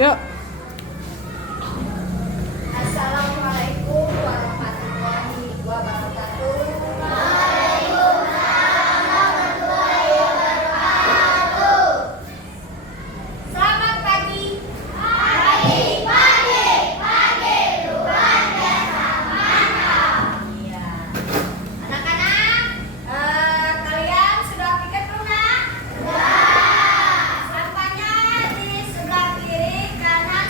Yuk. Assalamualaikum warahmatullahi wabarakatuh. Selamat pagi. Luar biasa mantap. Iya. Anak-anak, kalian sudah pikir belum nak? Sampahnya di sebelah kiri kanan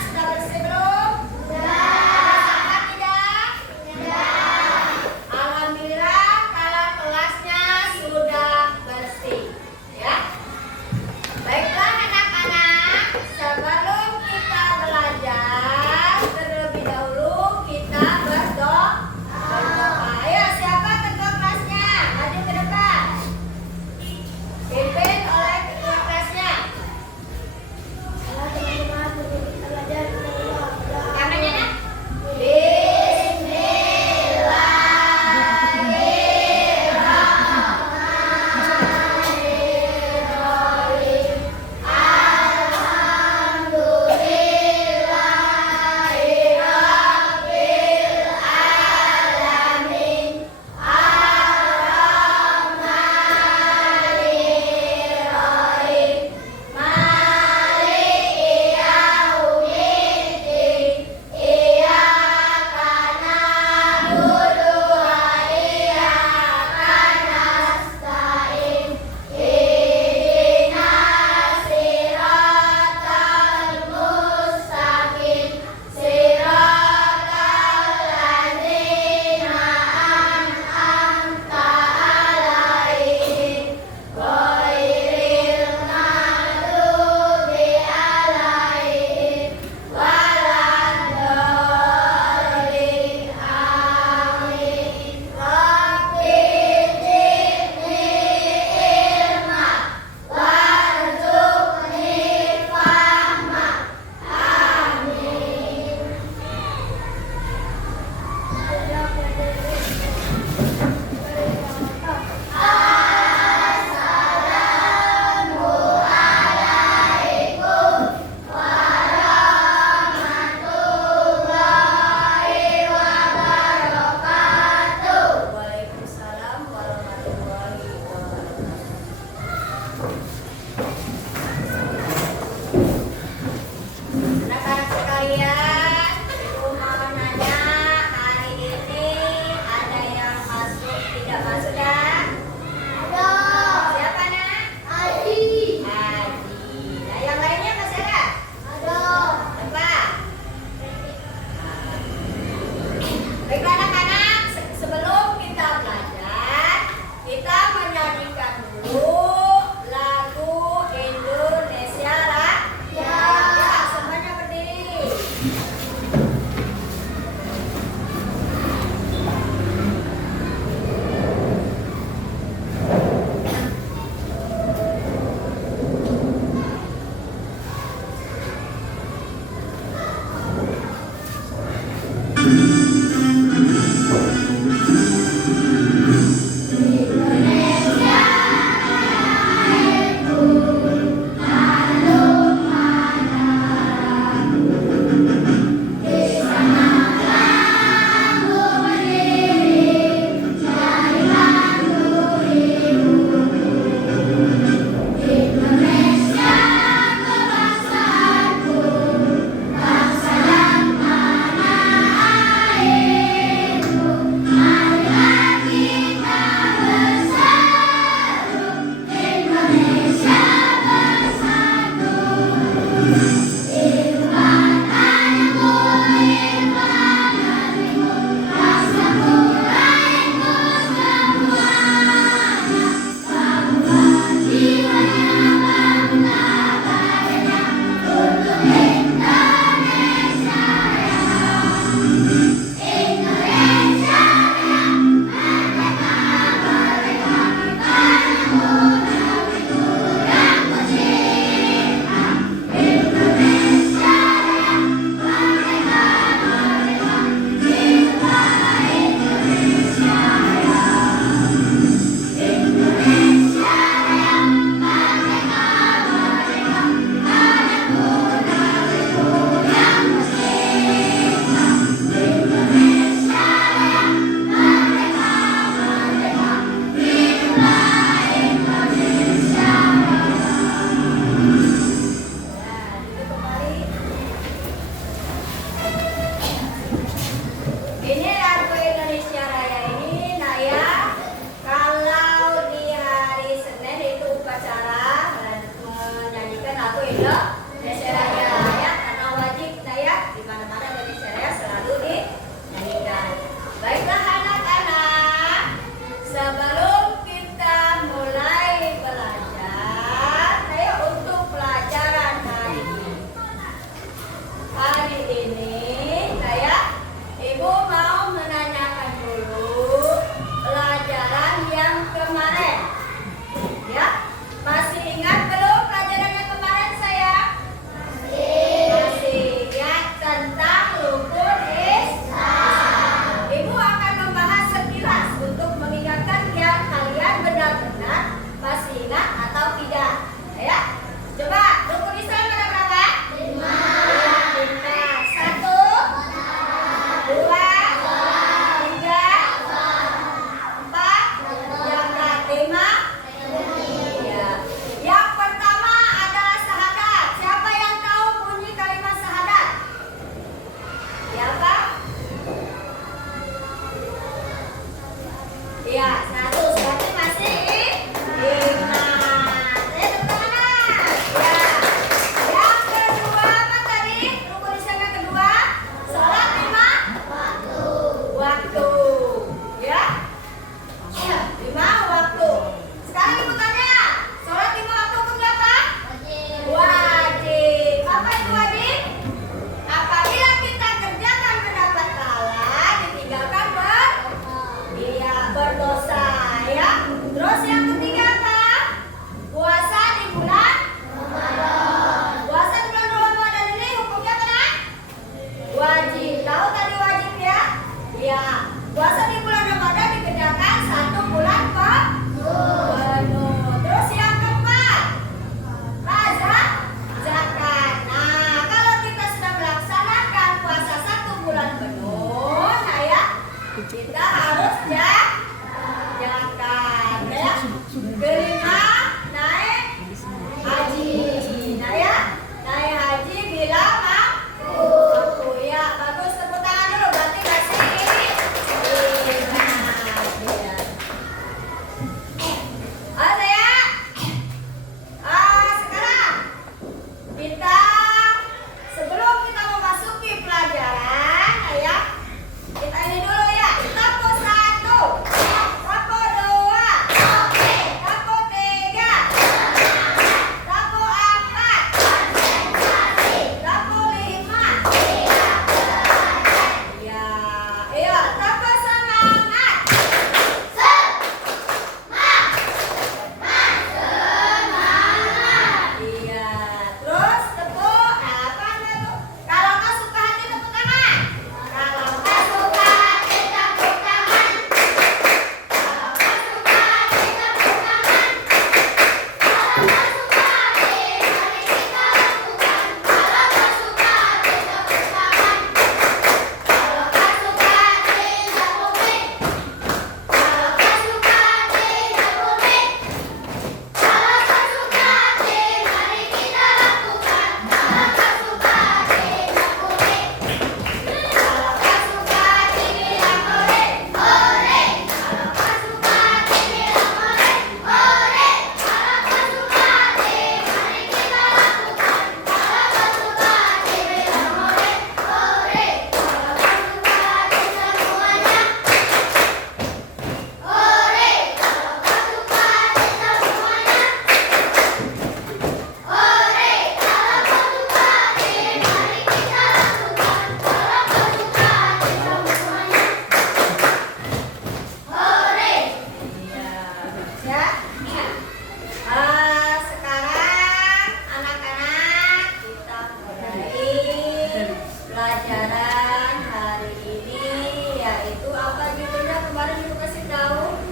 pelajaran hari ini yaitu apa judulnya kemarin ibu kasih tahu?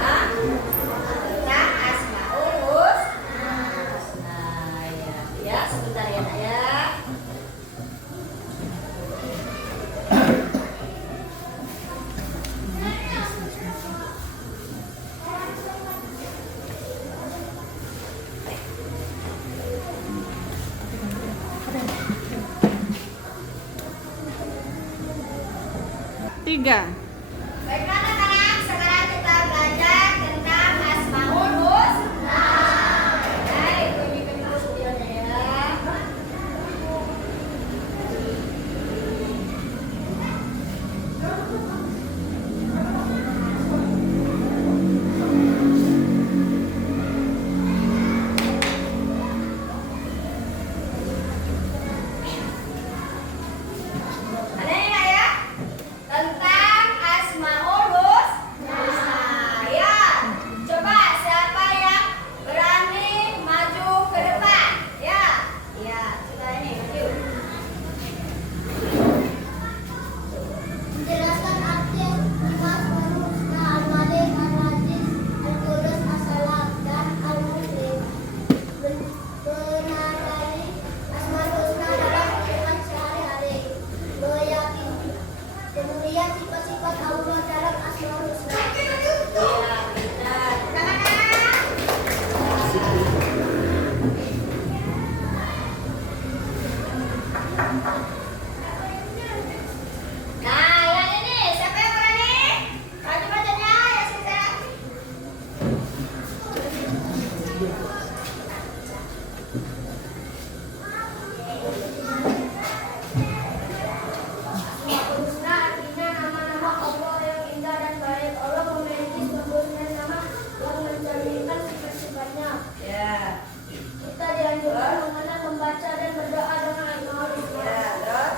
Hah? Tentang Asmaul Husna. Ya, sebentar ya Nak ya. Tiga. Baik anak-anak, sekarang kita belajar tentang Asmaul Husna. Baik, tunjukkan dulu videonya ya. Ada yang nggak ya? Tentang Asmaul Husna. Ya, coba siapa yang berani maju ke depan? Ya, ya, kita ini, yuk. Menjelaskan arti Asmaul Husna Al-Malik, Al-Aziz, Al-Qudus, As-Salam, dan Al-Mu'min. Menandai Asmaul Husna dalam kehidupan sehari-hari. Meyakini kemudian sifat-sifat Allah dalam Asmaul Husna. Ya, benar. Anak-anak. Nah, yang ini siapa yang berani? Maju bacanya ya sudah. Asmaul Husna artinya nama-nama Allah yang indah dan baik. Allah memiliki 99 nama yang mencerminkan sifat-sifatnya. Ya. Kita dianjurkan mengenal, membaca dan berdoa dengan Asmaul Husna. Ya, terus.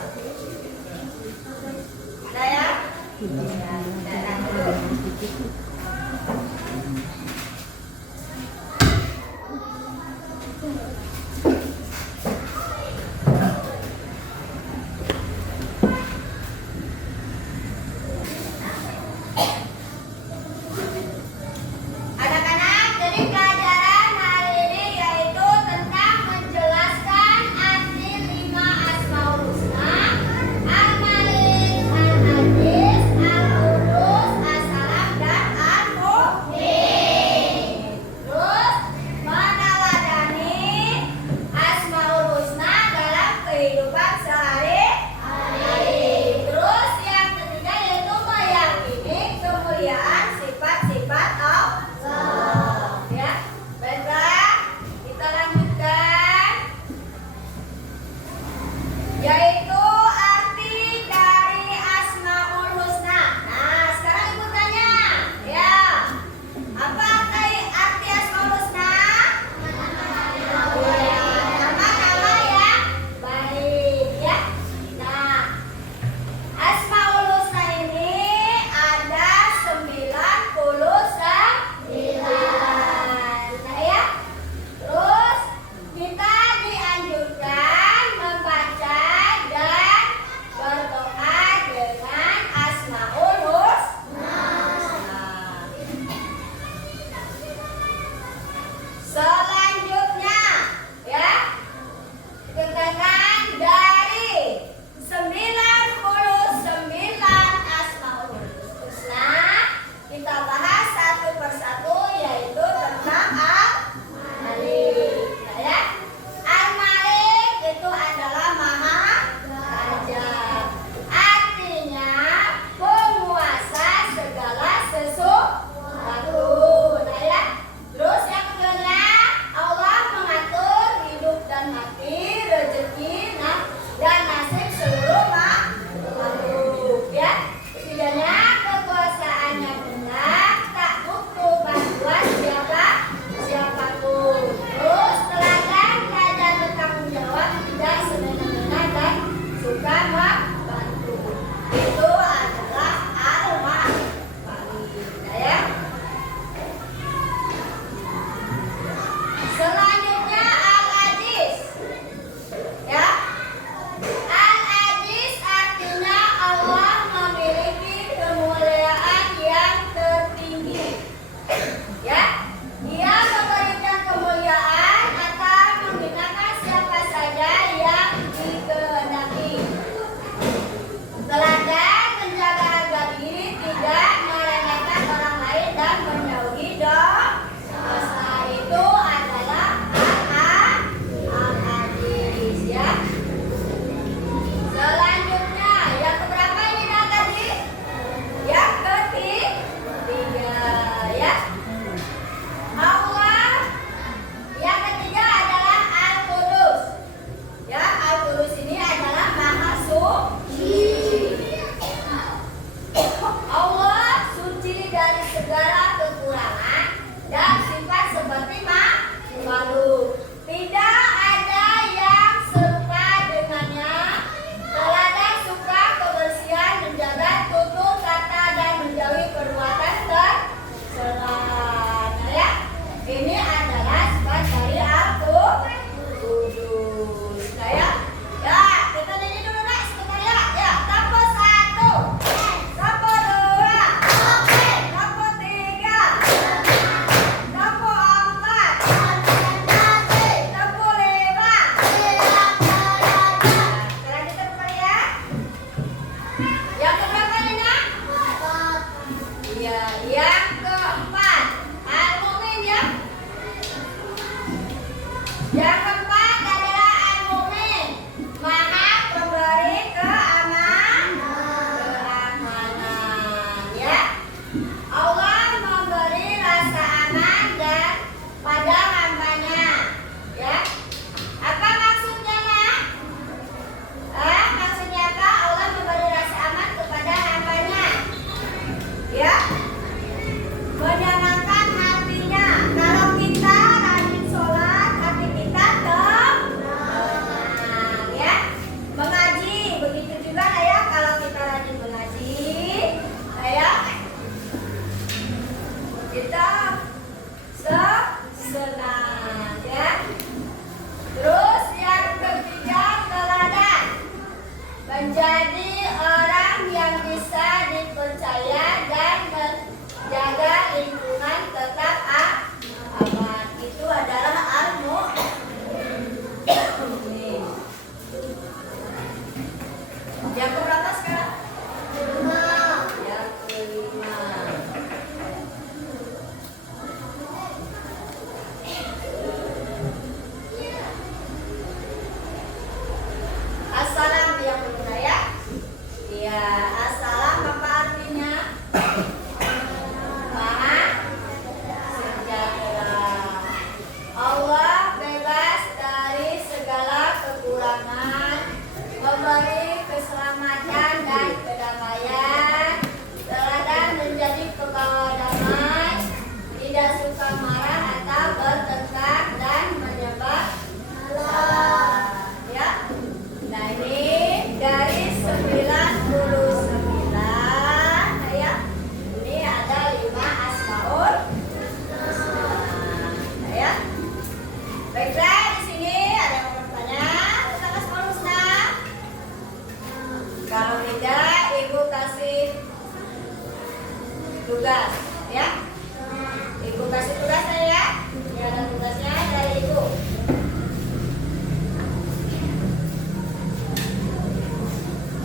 Ada ya? Ya, nah, dulu. Anak-anak, jadi pelajaran hari ini yaitu tentang menjelaskan arti 5 Asmaul Husna. Al-Malik, Al-Aziz, Al-Qudus, As-Salam, dan Al-Mu'min. Terus meneladani Asmaul Husna dalam kehidupan sehari-hari. Terus yang ketiga yaitu meyakini kemuliaan sifat-sifat Allah. Ya, baiklah, kita lanjutkan. Yaitu arti dari Asmaul Husna. Nah, sekarang ibu tanya, ya, apa arti Asmaul Husna? Ya, nama-nama yang baik, ya. Nah, Asmaul Husna ini ada 99. Nah ya. Terus kita dianjurkan membaca dan berdoa dengan Asmaul Husna. Selanjutnya, ya. Dengan dari 99 Asmaul Husna, kita bahas satu persatu yaitu tentang Al-Malik. Nah, ya. Al-Malik itu adalah Maha Raja. Artinya penguasa segala sesuatu. Nah, ya. Terus yang keduanya, Allah mengatur hidup dan mati, rezeki, dan nasib seluruh makhluk. Ya. Ketiganya, kekuasaannya benar, tak butuh bantuan siapapun. Terus teladan dan bertanggung jawab, tidak semena-mena dan suka membantu. Itu adalah Al-Malik. Nah, ya. Selanjutnya Al-Aziz. Ya. tugas, ya. Ibu kasih tugasnya ya. Ya, dan tugasnya dari ibu.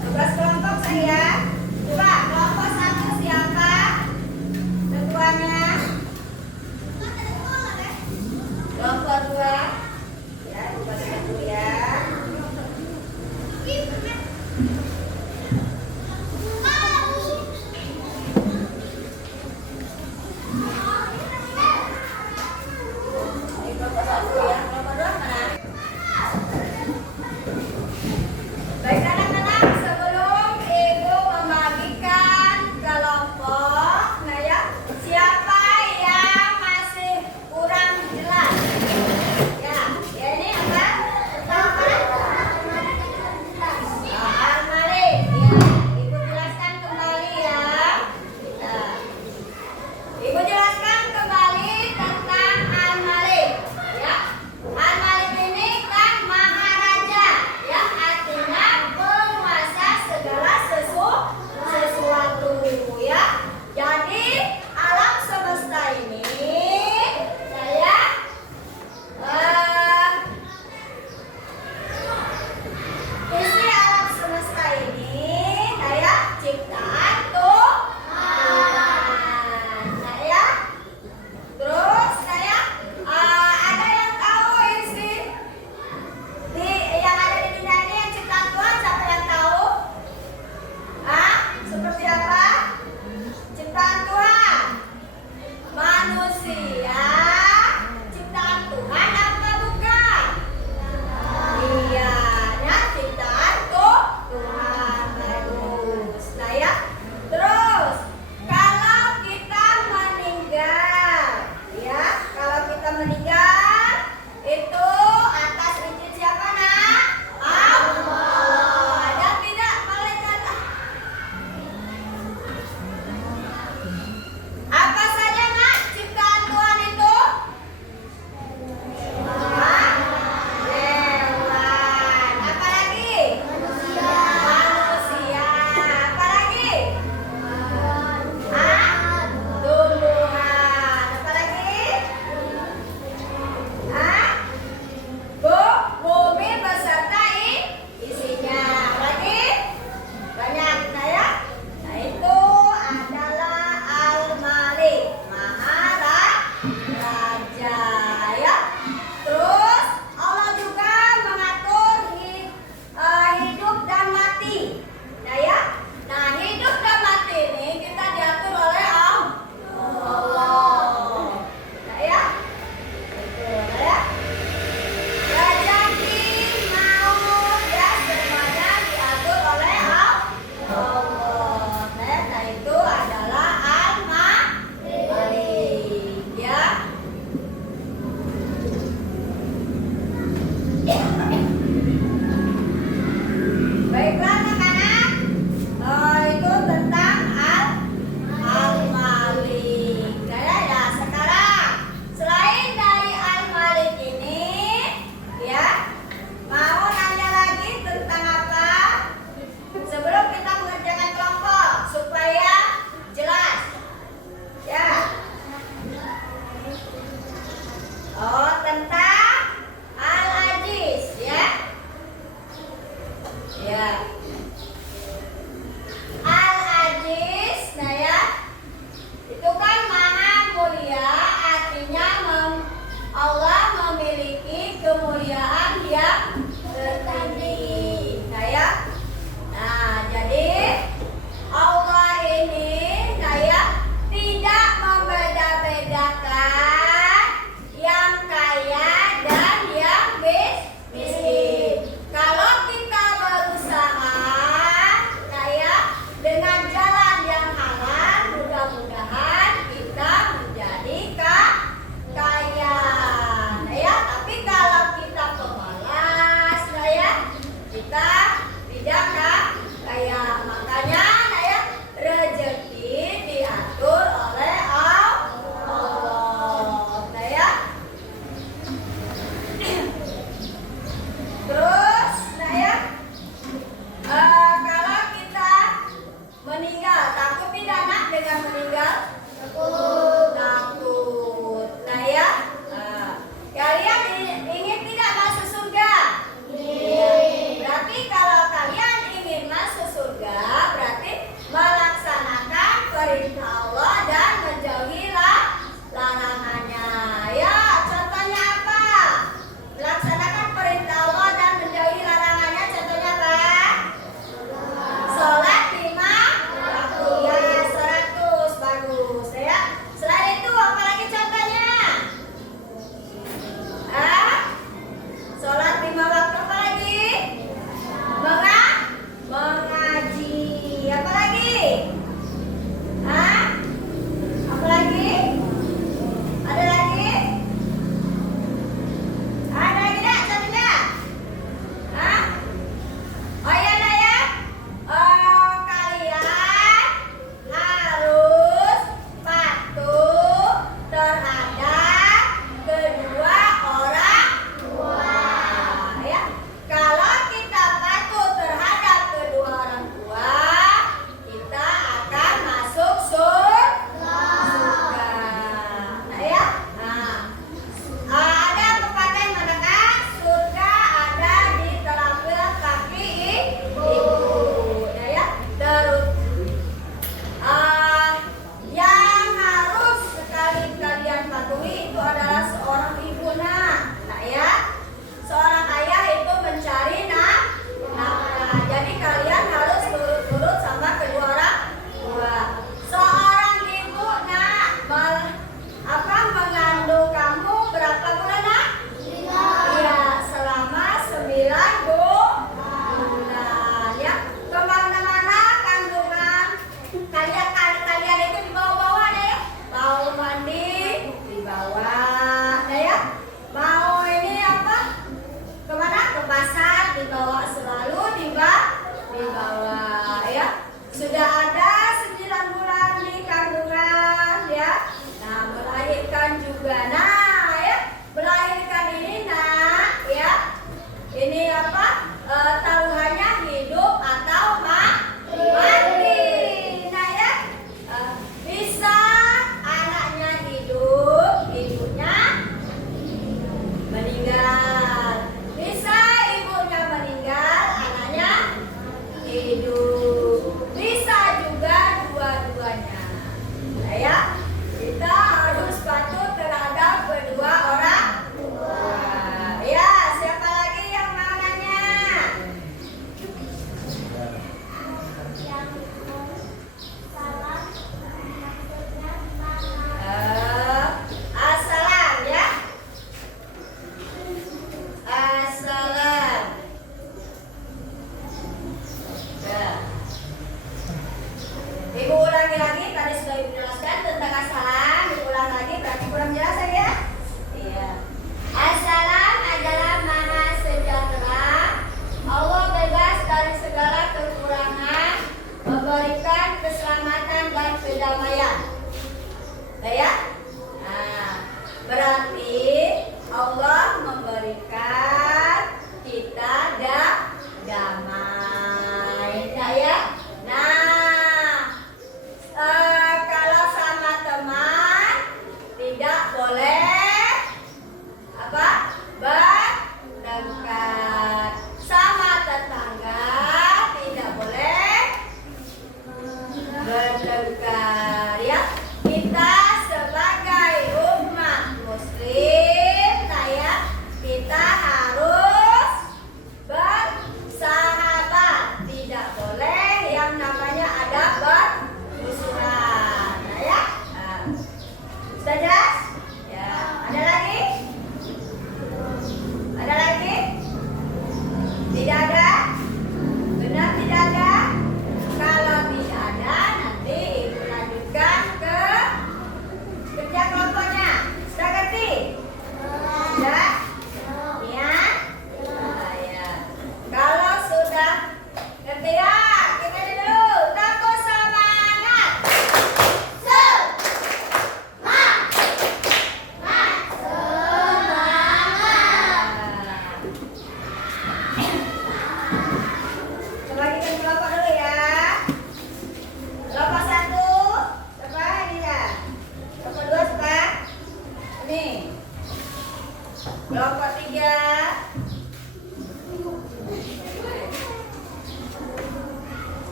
Tugas kelompok saya. Coba kelompok 1 siapa? Ketuanya. Kelompok 2. Ya, ibu kasih dulu ya. Kelompok 1 ya. Kelompok 2 mana? Baik anak-anak, sebelum ibu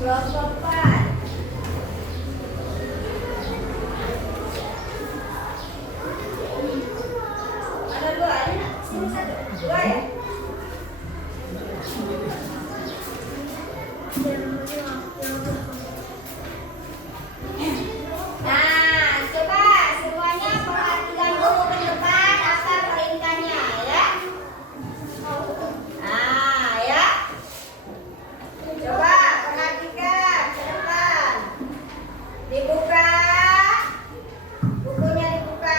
Kelompok. Ada dua, ini sini satu, dua ya. Nah, coba semuanya perhatikan dulu ke depan apa perintahnya ya. Nah, ya. Coba perhatikan ke depan. Dibuka. Bukunya dibuka.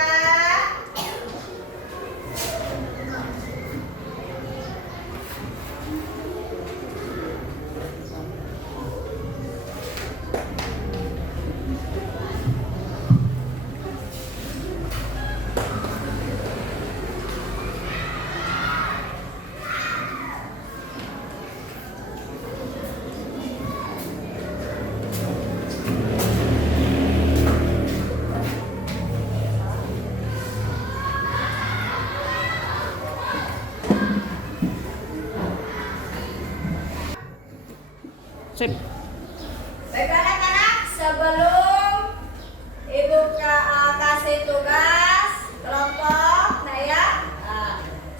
Sip. Baik anak-anak, sebelum Ibu kasih tugas kelompok, nah ya,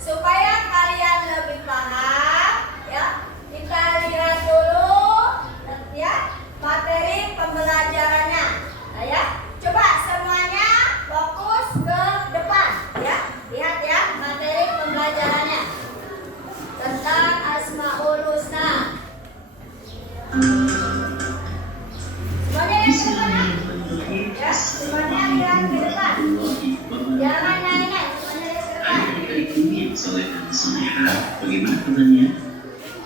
supaya kalian lebih paham, ya, kita lihat dulu, ya, materi pembelajarannya, nah ya, coba semuanya fokus ke depan, ya, lihat ya, materi pembelajarannya tentang Asmaul Husna. Semuanya yang ke depan ya, semuanya yang ke depan. Jangan naik-naik, semuanya yang ke depan. Adik-adik ini yang soleh dan solehah, bagaimana kabarnya?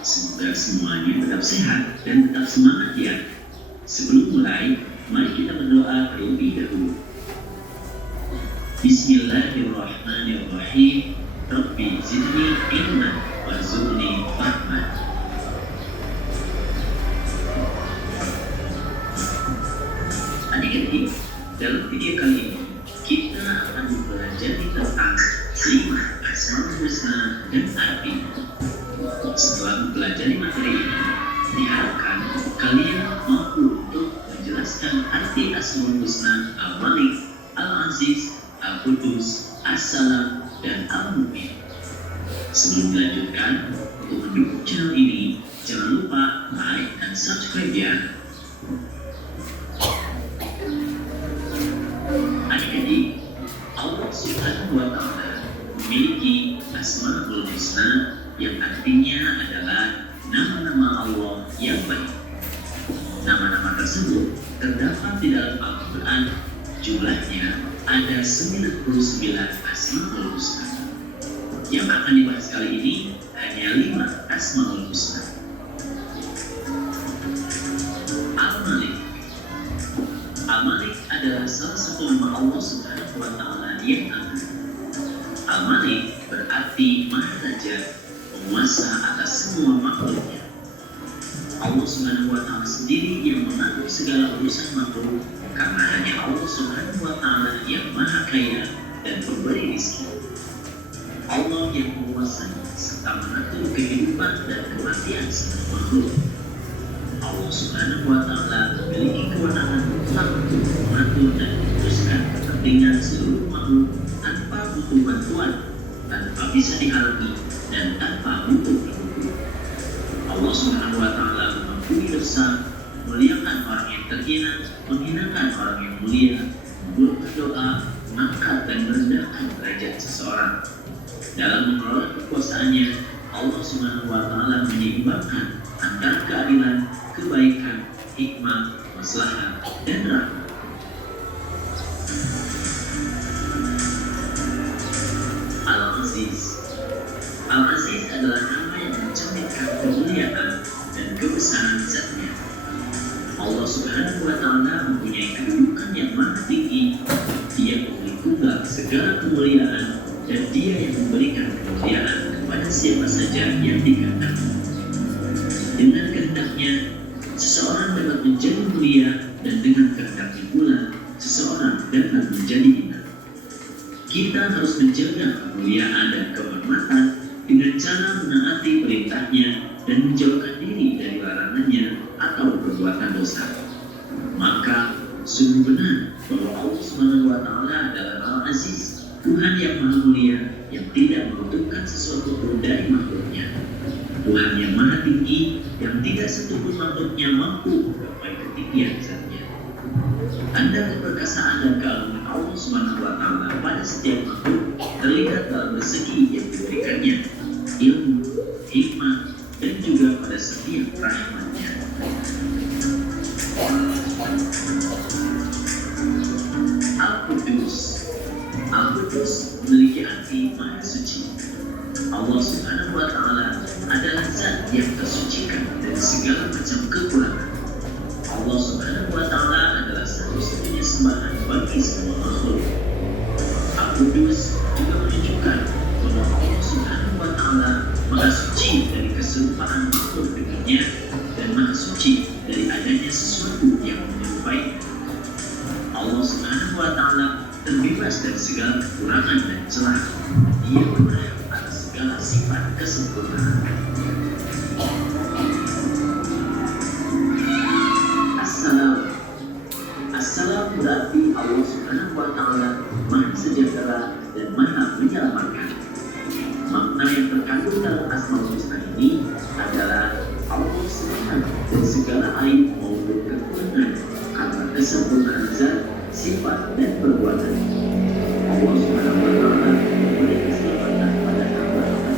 Semoga semuanya tetap sehat dan tetap semangat ya. Sebelum mulai, mari kita berdoa terlebih dahulu. Bismillahirrahmanirrahim. Rabbi zidni ilman warzuqni fahman. Adik-adik, dalam video kali ini kita akan mempelajari tentang 5 Asmaul Husna dan artinya. Setelah mempelajari materi ini, diharapkan kalian mampu untuk menjelaskan arti Asmaul Husna Al-Malik, Al-Aziz, Al-Qudus, As-Salam, dan Al-Mu'min. Sebelum dilanjutkan, untuk mendukung channel ini, jangan lupa like dan subscribe ya. Adik-adik, Allah Subhanahu wa Ta'ala memiliki Asmaul Husna yang artinya adalah nama-nama Allah yang baik. Nama-nama tersebut terdapat di dalam Al-Quran. Jumlahnya ada 99 Asmaul Husna. Yang akan dibahas kali ini hanya 5 Asmaul Husna. Al-Malik. Al-Malik adalah salah satu nama Allah Subhanahu wa Ta'ala yang agung. Al-Malik berarti Maha Raja, penguasa atas semua makhluknya. Allah Subhanahu wa Ta'ala sendiri yang mengatur segala urusan makhluk, karena hanya Allah Subhanahu wa Ta'ala yang Maha Kaya dan pemberi rezeki. Allah yang menguasai serta mengatur kehidupan dan kematian semua makhluk. Allah Subhanahu wa Ta'ala memiliki kewenangan mutlak untuk mengatur dan memutuskan kepentingan seluruh makhluk tanpa butuh bantuan, tanpa bisa dihalangi, dan tanpa butuh dihukum. Allah Subhanahu wa Ta'ala mengampuni dosa, memuliakan orang yang terhina, menghinakan orang yang mulia, membuat doa, mengangkat dan merendahkan derajat seseorang. Dalam mengelola kekuasaannya, Allah Subhanahu wa Ta'ala menyeimbangkan antara keadilan, kebaikan, hikmah, maslahat, dan rahmat. Al-Aziz. Al-Aziz adalah nama yang mencerminkan kemuliaan dan kebesaran zatnya. Allah Subhanahu wa Ta'ala mempunyai kedudukan yang maha tinggi. Dia pemilik tunggal segala kemuliaan, dan Dia yang memberikan kemuliaan kepada siapa saja yang dikehendaki. Dengan kehendaknya, seseorang dapat menjadi mulia, dan dengan kehendaknya pula, seseorang dapat menjadi hina. Kita harus menjaga kemuliaan dan kehormatan dengan cara menaati perintahnya dan menjauhkan diri dari larangannya atau berbuat perbuatan dosa. Maka sungguh benar bahwa Allah Subhanahu wa Ta'ala adalah Al-Aziz, Tuhan yang Maha Mulia, yang tidak membutuhkan sesuatu pun dari makhluknya. Tuhan yang Maha Tinggi, yang tidak satupun makhluknya mampu menggapai ketinggian zatnya. Tanda keperkasaan dan keagungan Allah Subhanahu wa Ta'ala pada setiap makhluk terlihat dalam rezeki yang diberikannya, ilmu, hikmah, dan juga pada setiap rahmatnya. Al-Qudus. Al-Qudus memiliki arti Maha Suci. Allah Subhanahu wa Ta'ala adalah zat yang tersucikan dari segala macam kekurangan. Allah Subhanahu wa Ta'ala adalah satu-satunya sembahan bagi semua makhluk. Al-Qudus juga menunjukkan bahwa Allah Subhanahu wa Ta'ala Maha Suci dari keserupaan makhluk dengannya dan Maha Suci dari adanya sesuatu yang menyerupai. Allah Subhanahu wa Ta'ala terbebas dari segala kekurangan dan celah. Dia berhak atas segala sifat kesempurnaan. Assalam berarti Allah Subhanahu wa Ta'ala Maha Sejahtera dan Maha Menyelamatkan. Makna yang terkandung dalam Asmaul Husna ini adalah Allah selamat dari segala aib maupun kekurangan karena kesempurnaan zat, sifat, dan perbuatan. Allah Subhanahu wa Ta'ala memberi keselamatan pada hamba-hamba.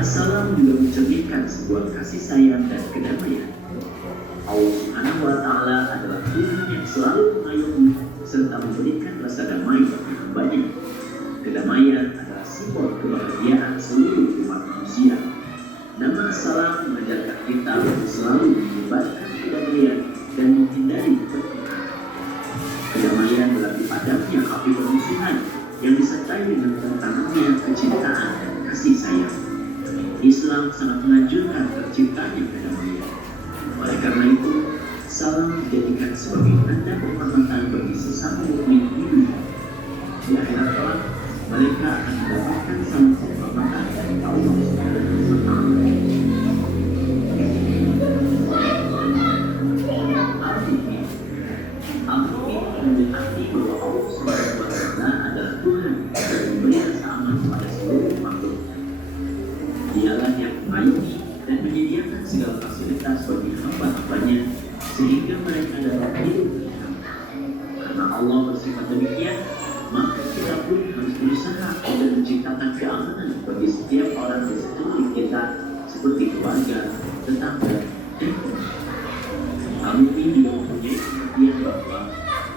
Assalam juga mencerminkan sebuah kasih sayang dan kedamaian. Allah Subhanahu wa Ta'ala adalah Tuhan yang selalu mengayomi serta memberikan rasa damai bagi hambanya. Kedamaian adalah simbol kebahagiaan seluruh umat manusia. Nama Assalam mengajarkan kita untuk selalu menyebarkan kedamaian dan menghindari perpecahan. Kedamaian berarti padamnya api permusuhan yang disertai dengan tantangannya kecintaan dan kasih sayang. Islam sangat menganjurkan terciptanya kedamaian. Oleh karena itu, salam dijadikan sebagai tanda penghormatan bagi sesama mukmin di dunia. Di akhirat kelak, mereka akan mendapatkan salam penghormatan dari Allah Subhanahu wa Ta'ala. Al-Mu'min. Al-Mu'min mengambil arti bahwa Allah Subhanahu wa Ta'ala adalah Tuhan yang memberi rasa aman pada seluruh makhluk. Dialah yang mengayomi dan menyediakan segala fasilitas bagi hamba-hambanya sehingga mereka dapat hidup tenang. Karena Allah bersifat demikian, maka kita pun harus berusaha untuk menciptakan keamanan bagi setiap orang di sekeliling kita seperti keluarga, tetangga, dan teman. Al-Mu'min juga mempunyai pengertian bahwa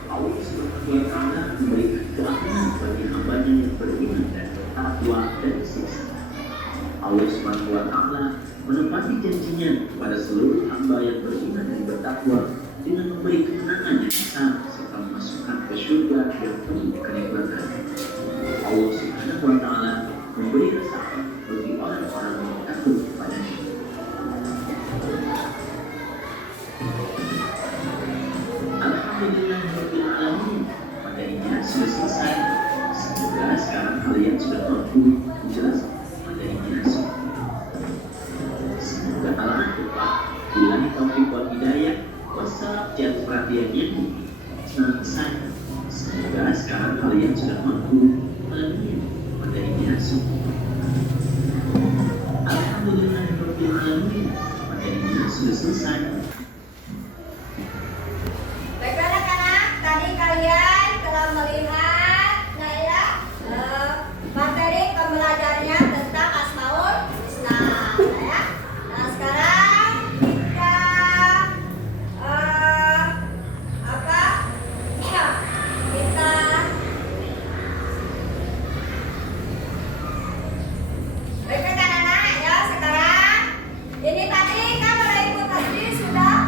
Allah Subhanahu wa Ta'ala memberikan keamanan bagi hambanya yang beriman dan bertakwa dan siksa. Allah Subhanahu wa Ta'ala menepati janjinya kepada seluruh hamba yang beriman dan bertakwa dengan memberi kemenangan yang besar serta memasukkan ke surga yang penuh kenikmatan. Allah Subhanahu wa Ta'ala memberi rasa bagi orang-orang yang takut kepadanya. Alhamdulillahirabbil alamin. Materinya sudah selesai. Semoga sekarang kalian sudah mampu menjelaskan materinya. Semoga Allah berkah. Billahi taufiq wal hidayah. Wassalam. Jangan perhatiannya selesai. Semoga sekarang kalian sudah mampu melalui materinya. Alhamdulillahirabbil alamin. Materinya sudah selesai. Baiklah anak-anak, tadi kalian telah melihat materi pembelajarannya tentang Asmaul Husna. Nah, sekarang kita baiklah anak-anak ya, sekarang ini tadi kan oleh Ibu tadi sudah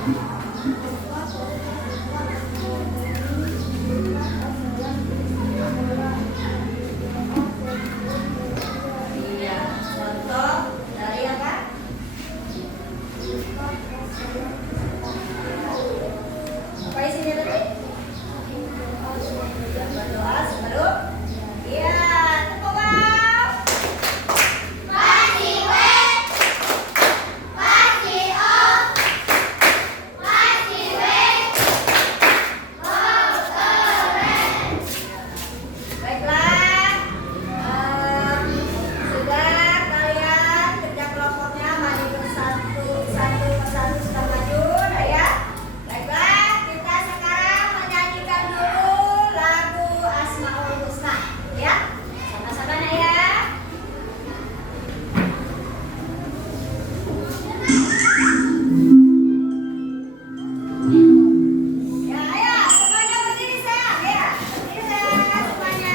Iya, contoh dari apa? Apa isinya tadi? Berdoa sebelum. Iya, tepuk tangan. Masih W, masih O, masih W, oh keren. Baiklah, sudah kalian kerja kelompoknya maju bersatu persatu sudah maju, dah ya. Baiklah, kita sekarang menyanyikan dulu lagu Asmaul Husna, ya. Sama-sama ya. Ya, ayo semuanya berdiri sayang, ya. Berdiri sayang semuanya.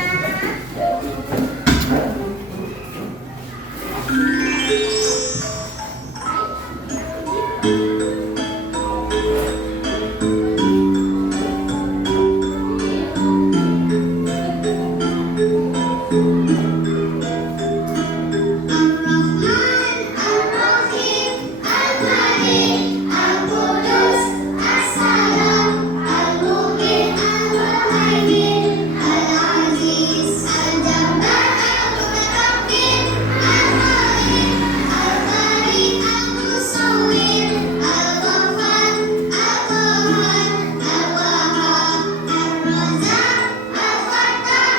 Ar-Rahman, Ar-Rahim, Al-Malik, Al-Qudus, As-Salam, Al-Mu'min, Al-Muhaimin, Al-Aziz, Al-Jabbar, Al-Mutakabbir, Al-Halim, Al-Bari, Al-Musawwir, Al-Ghaffar, Al-Qahhar, Al-Wahhab, Ar-Razzaq, Al-Fattah,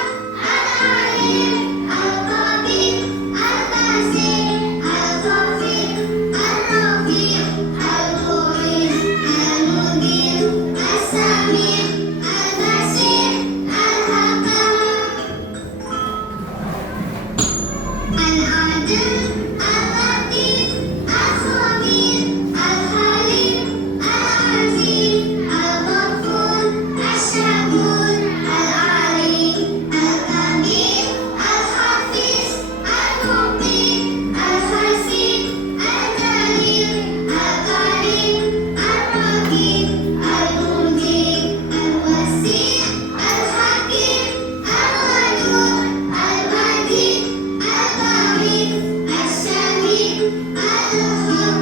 Al-Alim, Al-Qadir, Al-Basir, Al-Ghafir, Al-Rafi', Al-Mu'in, Al-Mudir, As-Sami', Al-Basir, Al-Hakam, Al-Adil, Al-Latif, Al-Khabir, Al-Halim, Al-Aziz, Al-Ghafur, Asy-Syakur, Al-Alim, Al-Kabir, Al-Hafiz, Al-Mu'ti, Al-Hasib, Al-Jalil, Al-Karim, Al-Raqib, Al-Mujib, Al-Wasi', Al-Hakim, Al-Wadud, Al-Majid, Al-Wahid, Asy-Syahid, Al-Haq,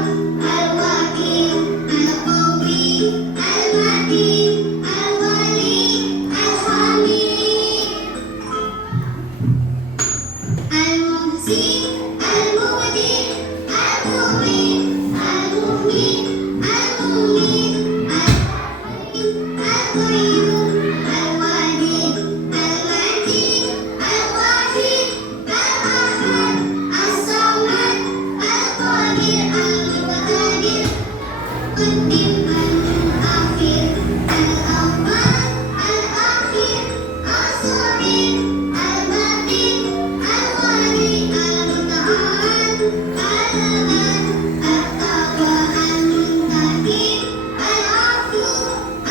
Al-Wakil, Al-Qawi, Al-Matin, Al-Wali, Al-Hamid, Al-Muhsi, Al-Mubdi, Al-Mu'min, Al-Muhmin, Al-Mumit, Al-Qayyum, Al-Wajid, Al-Majid, Al-Wahid, Al-Ahad, As-Samad, Al-Qadir, Al-Muqtadir, Al-Qadim, Al-Mu'akhir, Al-Awwal, Al-Akhir, As-Sabir, Al-Batin, Al-Wali, Al-Muta'al, Al-Ahad, At-Taqwa, Al-Muttaqi, Al-Afu,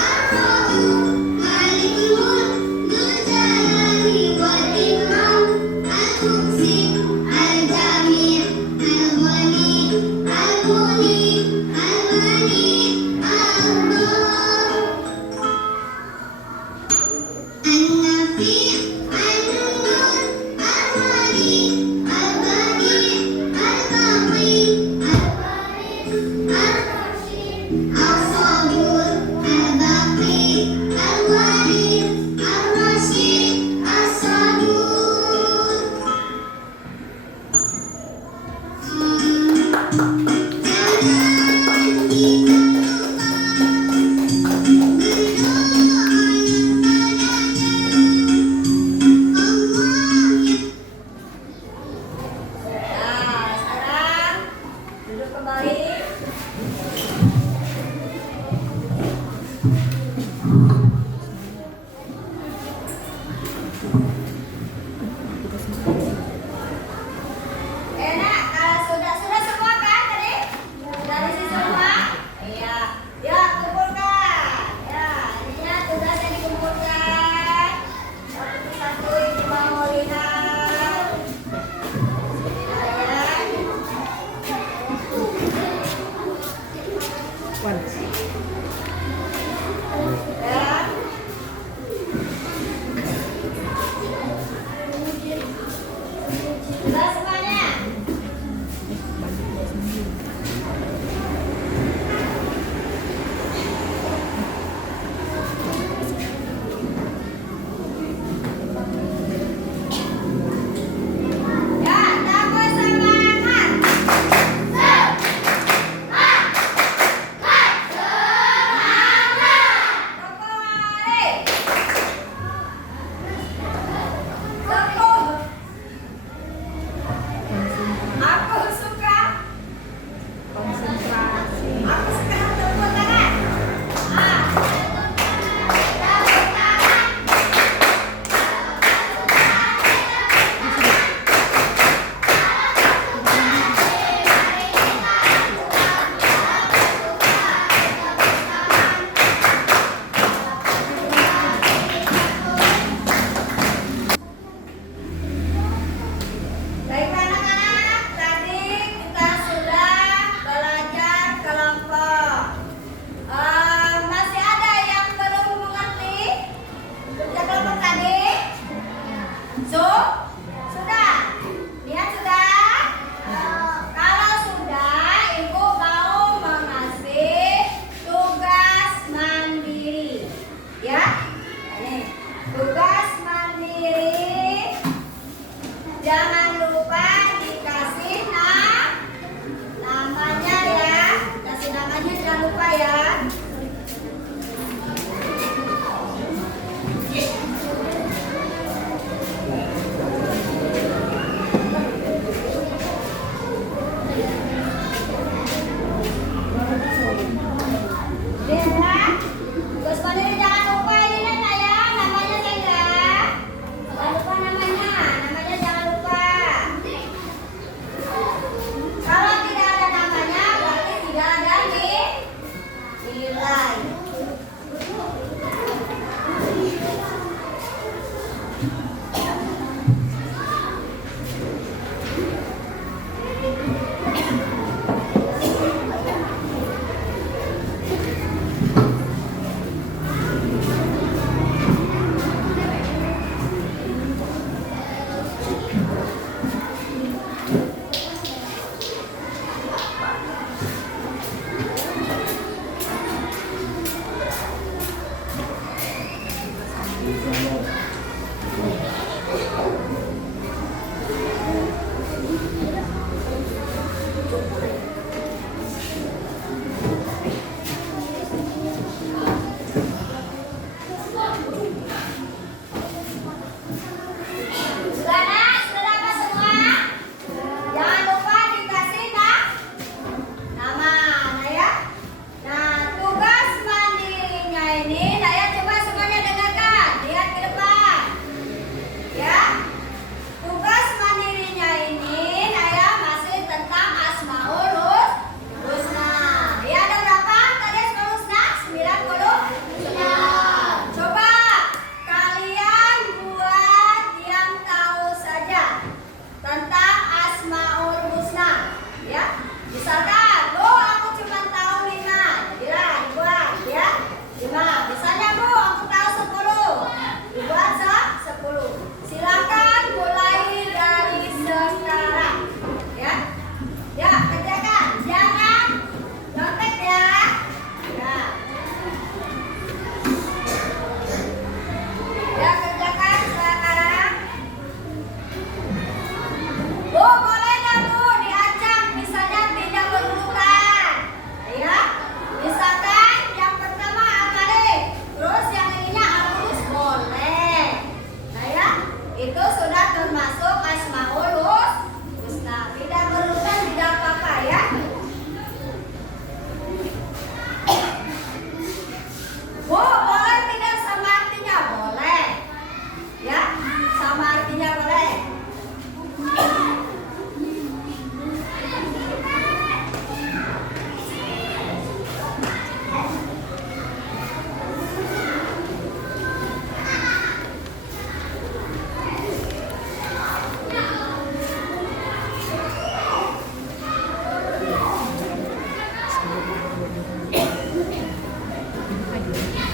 Ar-Rahum, Malikul Mulk, Dzul Jalali wal Ikram, Al-Muqsi, Al-Jami', Al-Ghani, Al-Mughni, Al-Mani, Allah, Al-Nafi', Al-Nur, Al-Wali, Al-Baqi, Al-Baqi, Al-Waris, Al-Rashid, Al-Sabur, Al-Baqi, Al-Waris, Al-Rashid, As-Sabur. Jangan kita lupa Nah, sekarang duduk kembali. Enak, kalau sudah semua kan tadi? Sudah isi semua? Iya. Ya, kumpulkan. Ya, ininya tugasnya dikumpulkan. Satu ini mau lihat. Sini ya. Dan sudah semuanya. Ya, tambah semangat. Semangat.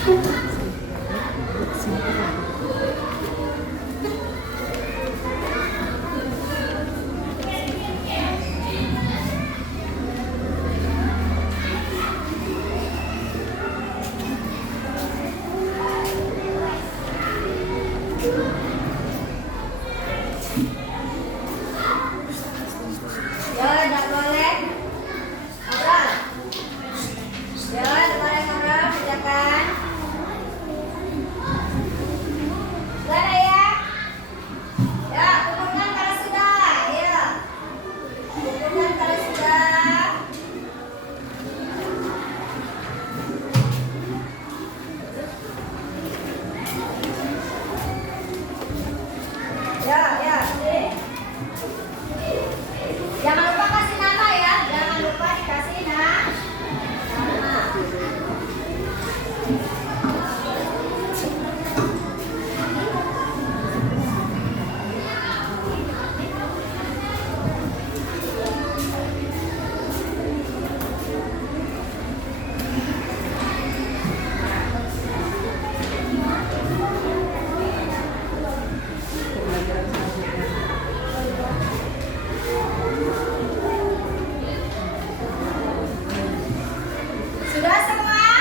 Ya, enggak boleh. Ngobrol. Ya, enggak boleh ngobrol, kerjakan. Sudah ya? Ya, kumpulkan kalau sudah. Ya. Kumpulkan kalau sudah. Ya, ya, sini. Jangan lupa kasih nama ya, jangan lupa dikasih nama. Sudah semua?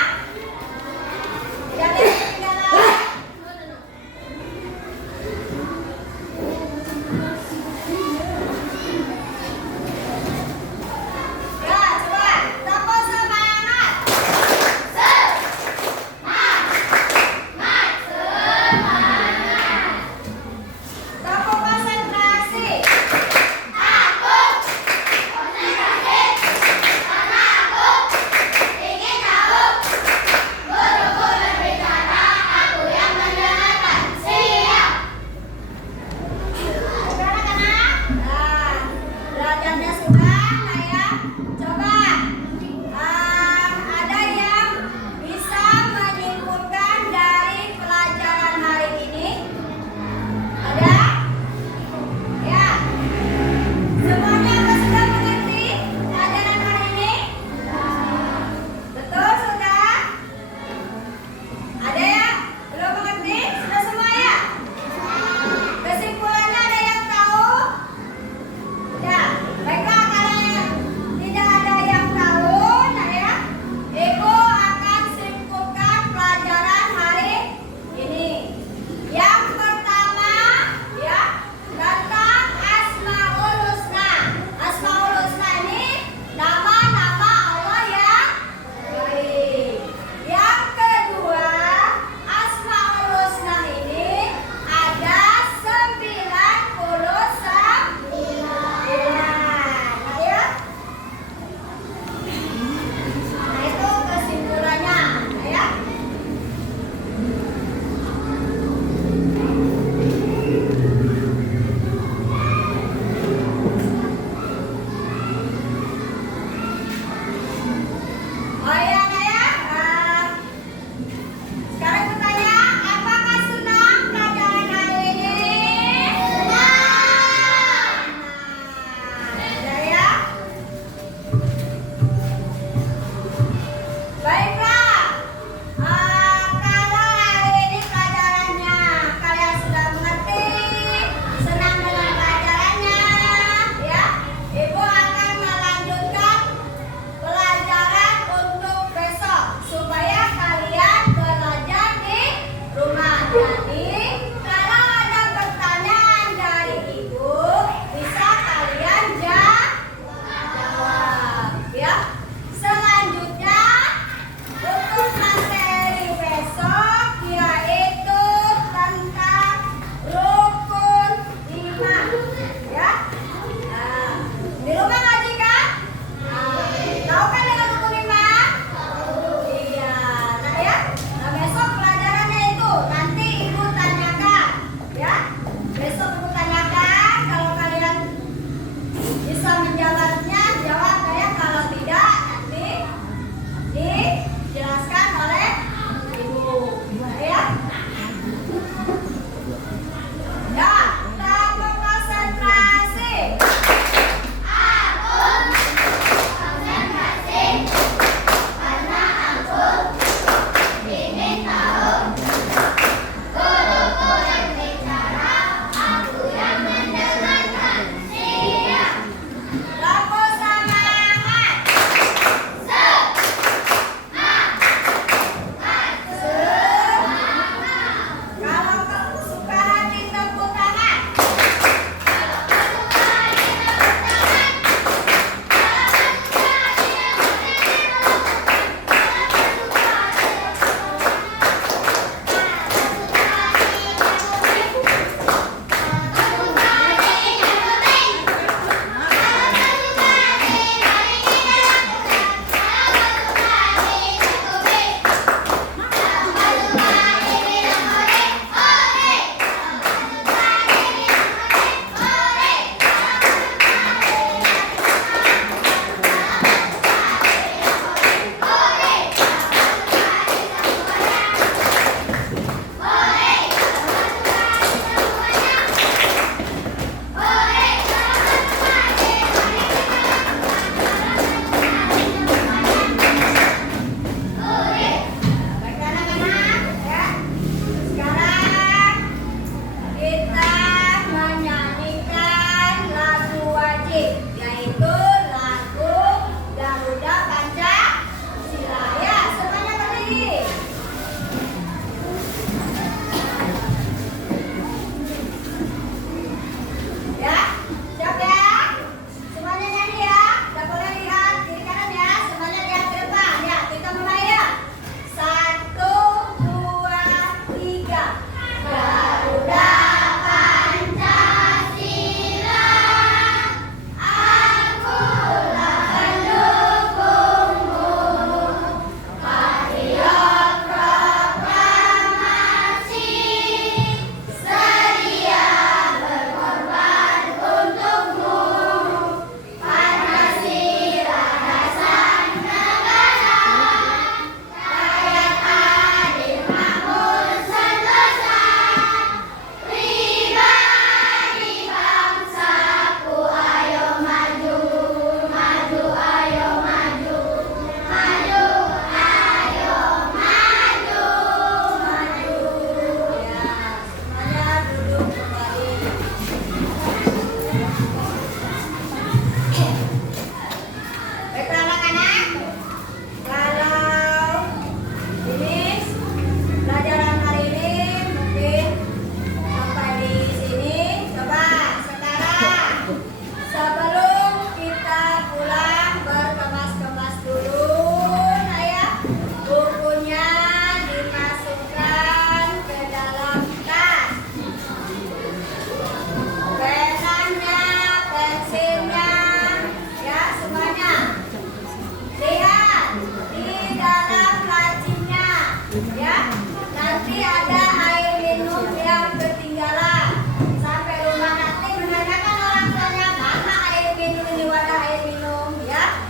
Ya, nanti ada air minum yang ketinggalan. Sampai rumah nanti menanyakan orang tuanya mana air minum ini, wadah air minum ya.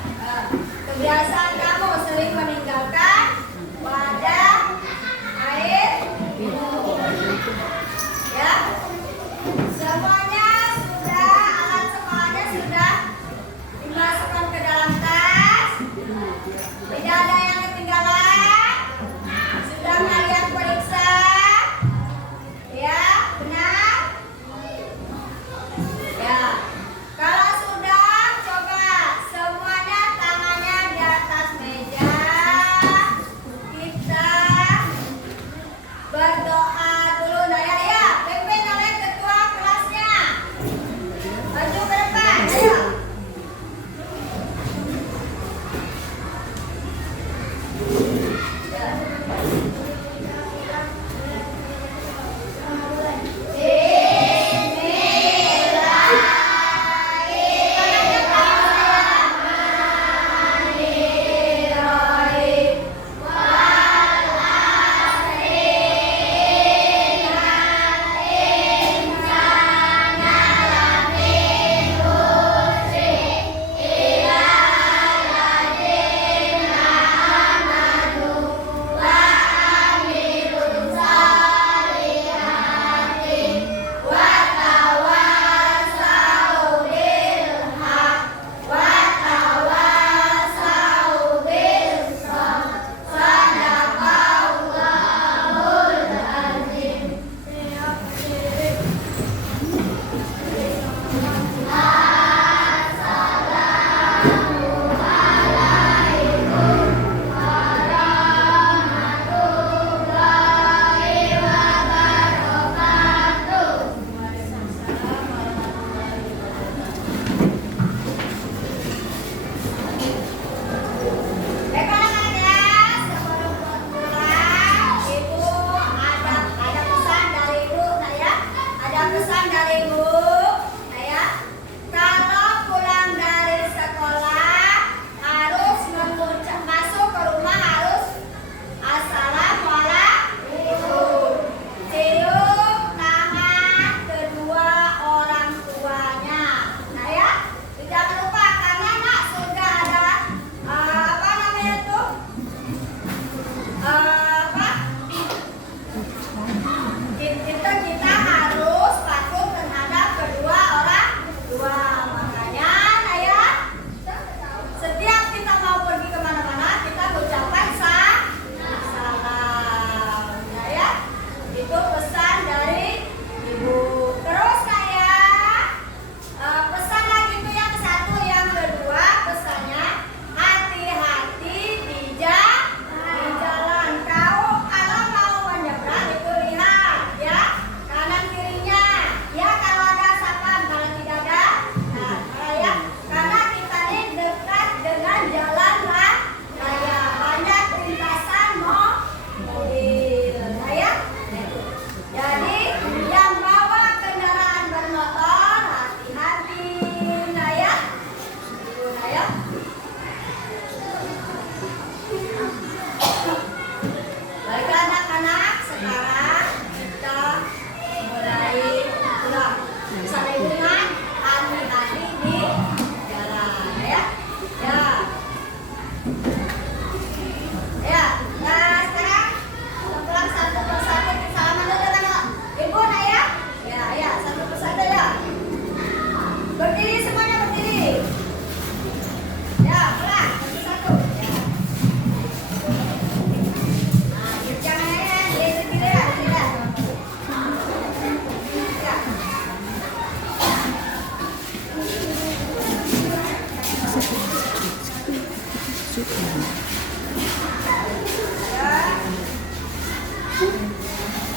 Kebiasaan kamu sering meninggalkan wadah air minum. Ya, semuanya sudah, alat semuanya sudah dimasukkan ke dalam tas. Tidak ada yang ketinggalan. Sudah kalian periksa? Ya, benar? Ya. Kalau sudah, coba semuanya tangannya di atas meja. Kita berdoa dulu. Nah ya, pimpin oleh ketua kelasnya. Maju ke depan, ayo.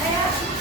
Ayo.